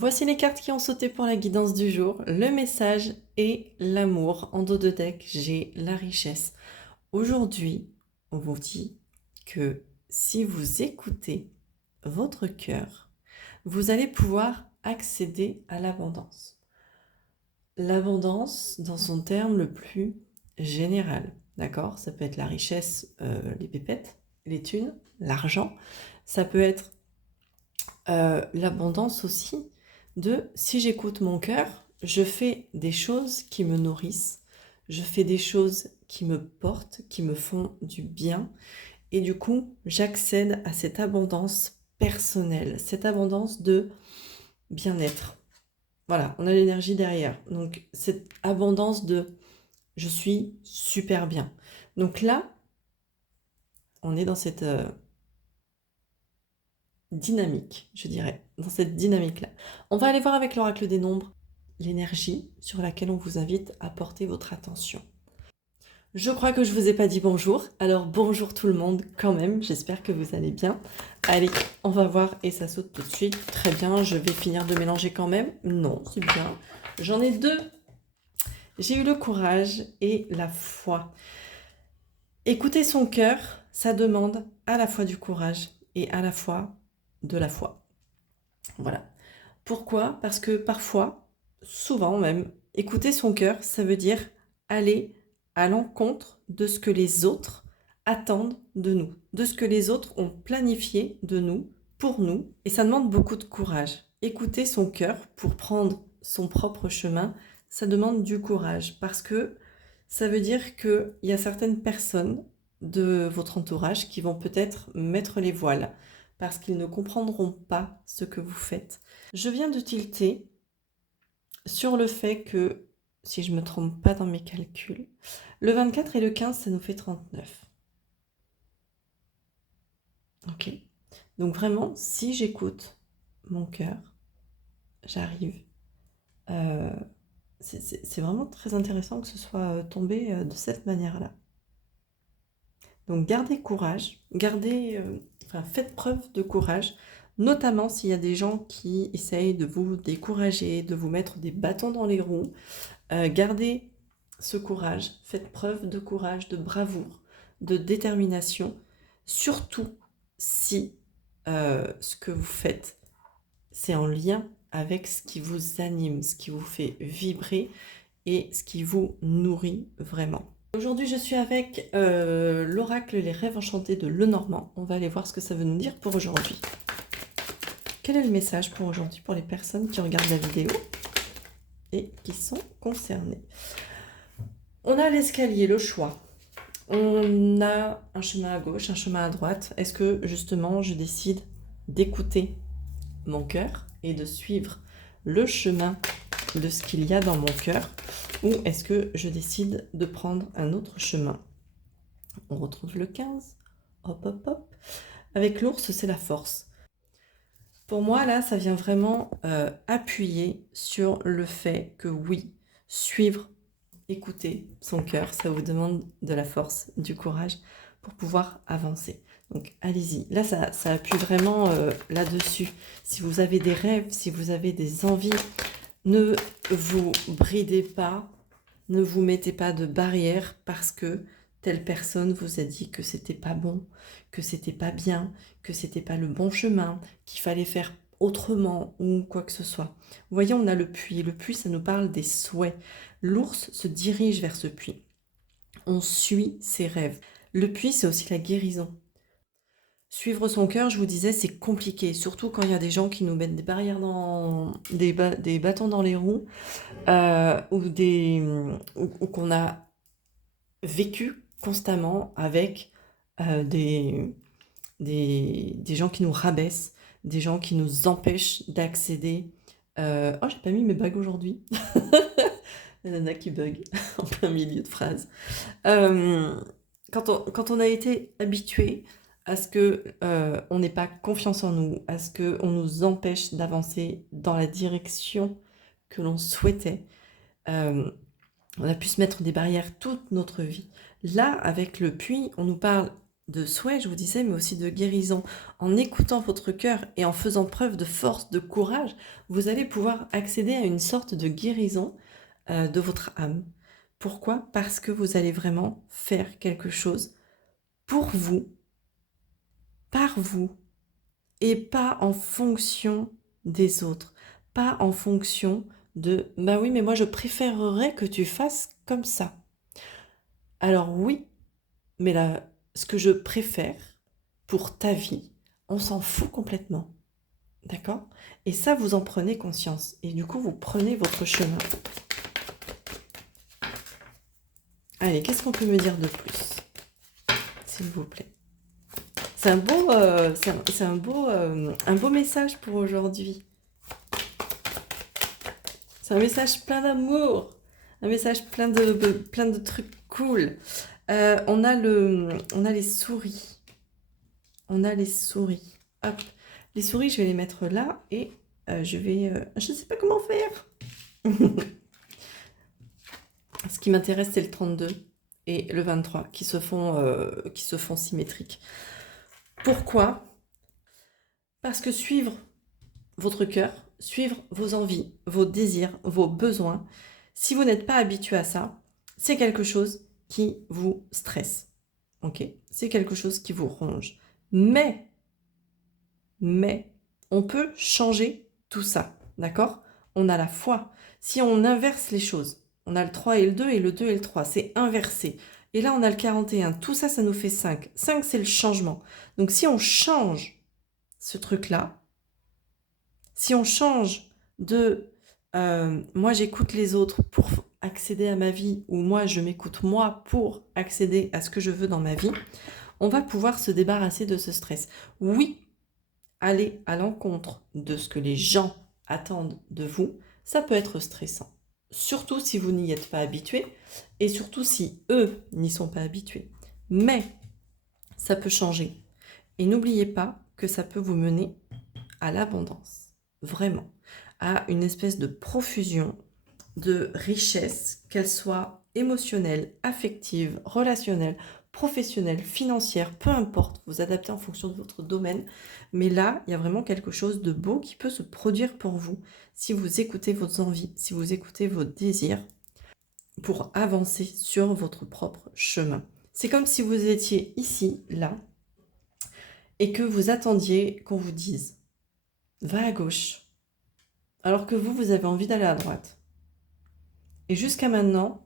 Voici les cartes qui ont sauté pour la guidance du jour, le message et l'amour. En dos de deck, j'ai la richesse. Aujourd'hui, on vous dit que si vous écoutez votre cœur, vous allez pouvoir accéder à l'abondance. L'abondance dans son terme le plus général, d'accord? Ça peut être la richesse, les pépettes, les thunes, l'argent. Ça peut être l'abondance aussi de si j'écoute mon cœur, je fais des choses qui me nourrissent, je fais des choses qui me portent, qui me font du bien, et du coup, j'accède à cette abondance personnelle, cette abondance de bien-être. Voilà, on a l'énergie derrière. Donc, cette abondance de je suis super bien. Donc là, on est dans cette dynamique, je dirais, dans cette dynamique-là. On va aller voir avec l'oracle des nombres l'énergie sur laquelle on vous invite à porter votre attention. Je crois que je vous ai pas dit bonjour, alors bonjour tout le monde quand même, j'espère que vous allez bien. Allez, on va voir et ça saute tout de suite. Très bien, je vais finir de mélanger quand même. Non, c'est bien. J'en ai deux. J'ai eu le courage et la foi. Écouter son cœur, ça demande à la fois du courage et à la fois de la foi. Voilà. Pourquoi? Parce que parfois, souvent même, écouter son cœur, ça veut dire aller à l'encontre de ce que les autres attendent de nous, de ce que les autres ont planifié de nous, pour nous, et ça demande beaucoup de courage. Écouter son cœur pour prendre son propre chemin, ça demande du courage, parce que ça veut dire qu'il y a certaines personnes de votre entourage qui vont peut-être mettre les voiles, parce qu'ils ne comprendront pas ce que vous faites. Je viens de tilter sur le fait que, si je ne me trompe pas dans mes calculs, le 24 et le 15, ça nous fait 39. Ok. Donc vraiment, si j'écoute mon cœur, j'arrive. C'est vraiment très intéressant que ce soit tombé de cette manière-là. Donc gardez courage, faites preuve de courage, notamment s'il y a des gens qui essayent de vous décourager, de vous mettre des bâtons dans les roues. Gardez ce courage, faites preuve de courage, de bravoure, de détermination, surtout si ce que vous faites, c'est en lien avec ce qui vous anime, ce qui vous fait vibrer et ce qui vous nourrit vraiment. Aujourd'hui, je suis avec l'oracle Les Rêves Enchantés de Lenormand. On va aller voir ce que ça veut nous dire pour aujourd'hui. Quel est le message pour aujourd'hui pour les personnes qui regardent la vidéo et qui sont concernées? On a l'escalier, le choix. On a un chemin à gauche, un chemin à droite. Est-ce que justement je décide d'écouter mon cœur et de suivre le chemin de ce qu'il y a dans mon cœur, ou est-ce que je décide de prendre un autre chemin? On retrouve le 15. Hop, hop, hop. Avec l'ours, c'est la force. Pour moi, là, ça vient vraiment appuyer sur le fait que oui, suivre, écouter son cœur, ça vous demande de la force, du courage pour pouvoir avancer. Donc allez-y. Là, ça appuie vraiment là-dessus. Si vous avez des rêves, si vous avez des envies, ne vous bridez pas, ne vous mettez pas de barrière parce que telle personne vous a dit que c'était pas bon, que c'était pas bien, que c'était pas le bon chemin, qu'il fallait faire autrement ou quoi que ce soit. Vous voyez, on a le puits. Le puits, ça nous parle des souhaits. L'ours se dirige vers ce puits. On suit ses rêves. Le puits, c'est aussi la guérison. Suivre son cœur, je vous disais, c'est compliqué, surtout quand il y a des gens qui nous mettent des barrières dans des bâtons dans les roues, ou qu'on a vécu constamment avec des gens qui nous rabaissent, des gens qui nous empêchent d'accéder. Oh, j'ai pas mis mes bagues aujourd'hui. La nana qui bug en plein milieu de phrase. Quand on a été habitué à ce que on n'ait pas confiance en nous, à ce qu'on nous empêche d'avancer dans la direction que l'on souhaitait, on a pu se mettre des barrières toute notre vie. Là, avec le puits, on nous parle de souhait, je vous disais, mais aussi de guérison. En écoutant votre cœur et en faisant preuve de force, de courage, vous allez pouvoir accéder à une sorte de guérison de votre âme. Pourquoi? Parce que vous allez vraiment faire quelque chose pour vous, par vous, et pas en fonction des autres, pas en fonction de bah oui, mais moi je préférerais que tu fasses comme ça. Alors oui, mais là, ce que je préfère pour ta vie, on s'en fout complètement. D'accord? Et ça, vous en prenez conscience. Et du coup, vous prenez votre chemin. Allez, qu'est-ce qu'on peut me dire de plus? S'il vous plaît. C'est un beau message pour aujourd'hui. C'est un message plein d'amour. Un message plein de trucs cool. On a les souris. On a les souris. Hop. Les souris, je vais les mettre là et je ne sais pas comment faire. Ce qui m'intéresse, c'est le 32 et le 23 qui se font symétriques. Pourquoi? Parce que suivre votre cœur, suivre vos envies, vos désirs, vos besoins, si vous n'êtes pas habitué à ça, c'est quelque chose qui vous stresse. Ok? C'est quelque chose qui vous ronge. Mais, on peut changer tout ça. D'accord? On a la foi. Si on inverse les choses, on a le 3 et le 2 et le 2 et le 3, c'est inversé. Et là, on a le 41. Tout ça, ça nous fait 5. 5, c'est le changement. Donc, si on change ce truc-là, si on change de moi j'écoute les autres pour accéder à ma vie, ou moi je m'écoute moi pour accéder à ce que je veux dans ma vie, on va pouvoir se débarrasser de ce stress. Oui, aller à l'encontre de ce que les gens attendent de vous, ça peut être stressant. Surtout si vous n'y êtes pas habitué, et surtout si eux n'y sont pas habitués. Mais ça peut changer. Et n'oubliez pas que ça peut vous mener à l'abondance. Vraiment, à une espèce de profusion de richesse, qu'elle soit émotionnelle, affective, relationnelle, professionnelle, financière, peu importe, vous adaptez en fonction de votre domaine. Mais là, il y a vraiment quelque chose de beau qui peut se produire pour vous si vous écoutez vos envies, si vous écoutez vos désirs pour avancer sur votre propre chemin. C'est comme si vous étiez ici, là, et que vous attendiez qu'on vous dise va à gauche, alors que vous avez envie d'aller à droite. Et jusqu'à maintenant,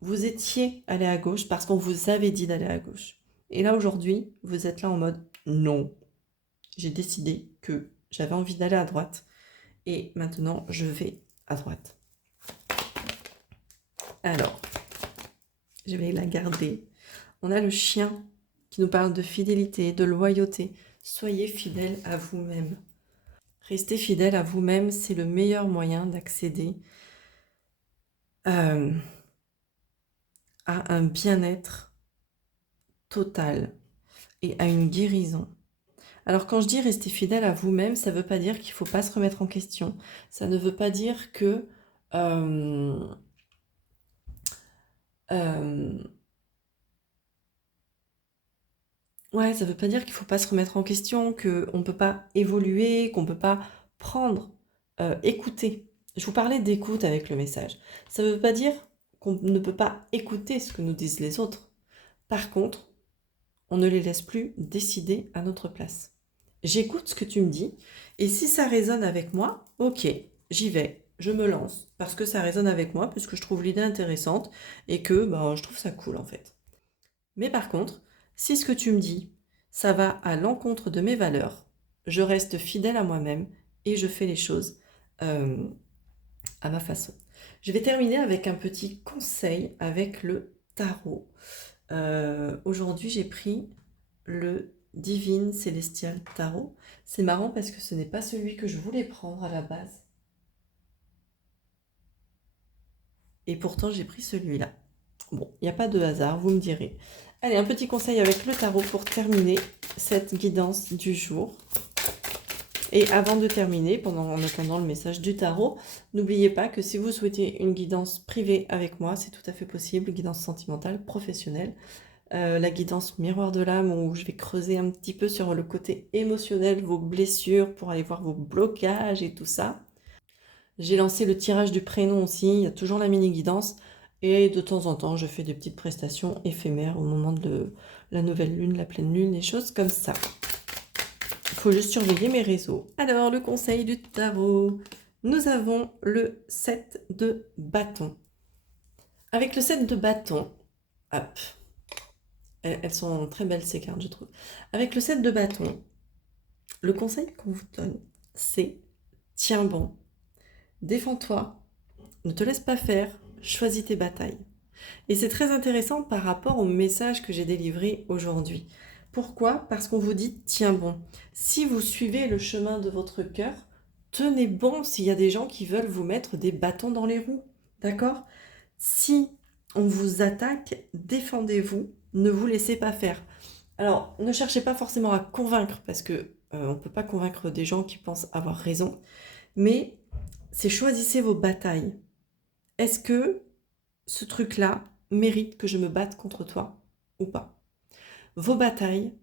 vous étiez allé à gauche parce qu'on vous avait dit d'aller à gauche. Et là, aujourd'hui, vous êtes là en mode non. J'ai décidé que j'avais envie d'aller à droite et maintenant, je vais à droite. Alors, je vais la garder. On a le chien qui nous parle de fidélité, de loyauté. Soyez fidèle à vous-même. Rester fidèle à vous-même, c'est le meilleur moyen d'accéder à un bien-être total et à une guérison. Alors quand je dis rester fidèle à vous-même, ça ne veut pas dire qu'il ne faut pas se remettre en question. Ça ne veut pas dire que ouais, ça veut pas dire qu'il faut pas se remettre en question, qu'on ne peut pas évoluer, qu'on ne peut pas prendre, écouter. Je vous parlais d'écoute avec le message. Ça ne veut pas dire qu'on ne peut pas écouter ce que nous disent les autres. Par contre, on ne les laisse plus décider à notre place. J'écoute ce que tu me dis, et si ça résonne avec moi, ok, j'y vais, je me lance, parce que ça résonne avec moi, puisque je trouve l'idée intéressante, et que je trouve ça cool en fait. Mais par contre, si ce que tu me dis, ça va à l'encontre de mes valeurs, je reste fidèle à moi-même, et je fais les choses à ma façon. Je vais terminer avec un petit conseil avec le tarot. Aujourd'hui, j'ai pris le Divine Célestial Tarot. C'est marrant parce que ce n'est pas celui que je voulais prendre à la base. Et pourtant, j'ai pris celui-là. Bon, il n'y a pas de hasard, vous me direz. Allez, un petit conseil avec le tarot pour terminer cette guidance du jour. Et avant de terminer, en attendant le message du tarot, n'oubliez pas que si vous souhaitez une guidance privée avec moi, c'est tout à fait possible, guidance sentimentale, professionnelle. la guidance miroir de l'âme où je vais creuser un petit peu sur le côté émotionnel, vos blessures pour aller voir vos blocages et tout ça. J'ai lancé le tirage du prénom aussi, il y a toujours la mini guidance et de temps en temps je fais des petites prestations éphémères au moment de la nouvelle lune, la pleine lune, des choses comme ça. Il faut juste surveiller mes réseaux. Alors le conseil du tarot, nous avons le 7 de bâton. Avec le 7 de bâton, hop, elles sont très belles ces cartes je trouve. Avec le 7 de bâton, le conseil qu'on vous donne, c'est tiens bon, défends-toi, ne te laisse pas faire, choisis tes batailles. Et c'est très intéressant par rapport au message que j'ai délivré aujourd'hui. Pourquoi? Parce qu'on vous dit tiens bon. Si vous suivez le chemin de votre cœur, tenez bon s'il y a des gens qui veulent vous mettre des bâtons dans les roues. D'accord? Si on vous attaque, défendez-vous, ne vous laissez pas faire. Alors, ne cherchez pas forcément à convaincre, parce que on ne peut pas convaincre des gens qui pensent avoir raison, mais c'est choisissez vos batailles. Est-ce que ce truc-là mérite que je me batte contre toi ou pas? Vos batailles,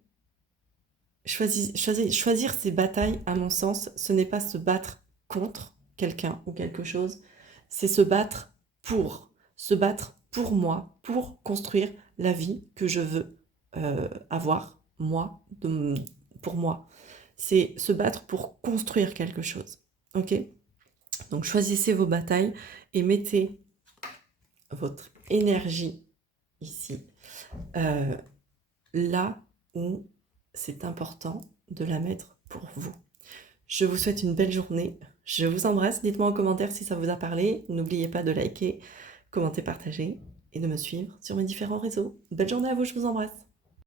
choisir ces batailles, à mon sens, ce n'est pas se battre contre quelqu'un ou quelque chose, c'est se battre pour moi, pour construire la vie que je veux avoir, moi, pour moi. C'est se battre pour construire quelque chose. Ok? Donc choisissez vos batailles et mettez votre énergie ici, là où c'est important de la mettre pour vous. Je vous souhaite une belle journée. Je vous embrasse. Dites-moi en commentaire si ça vous a parlé. N'oubliez pas de liker, commenter, partager et de me suivre sur mes différents réseaux. Belle journée à vous, je vous embrasse.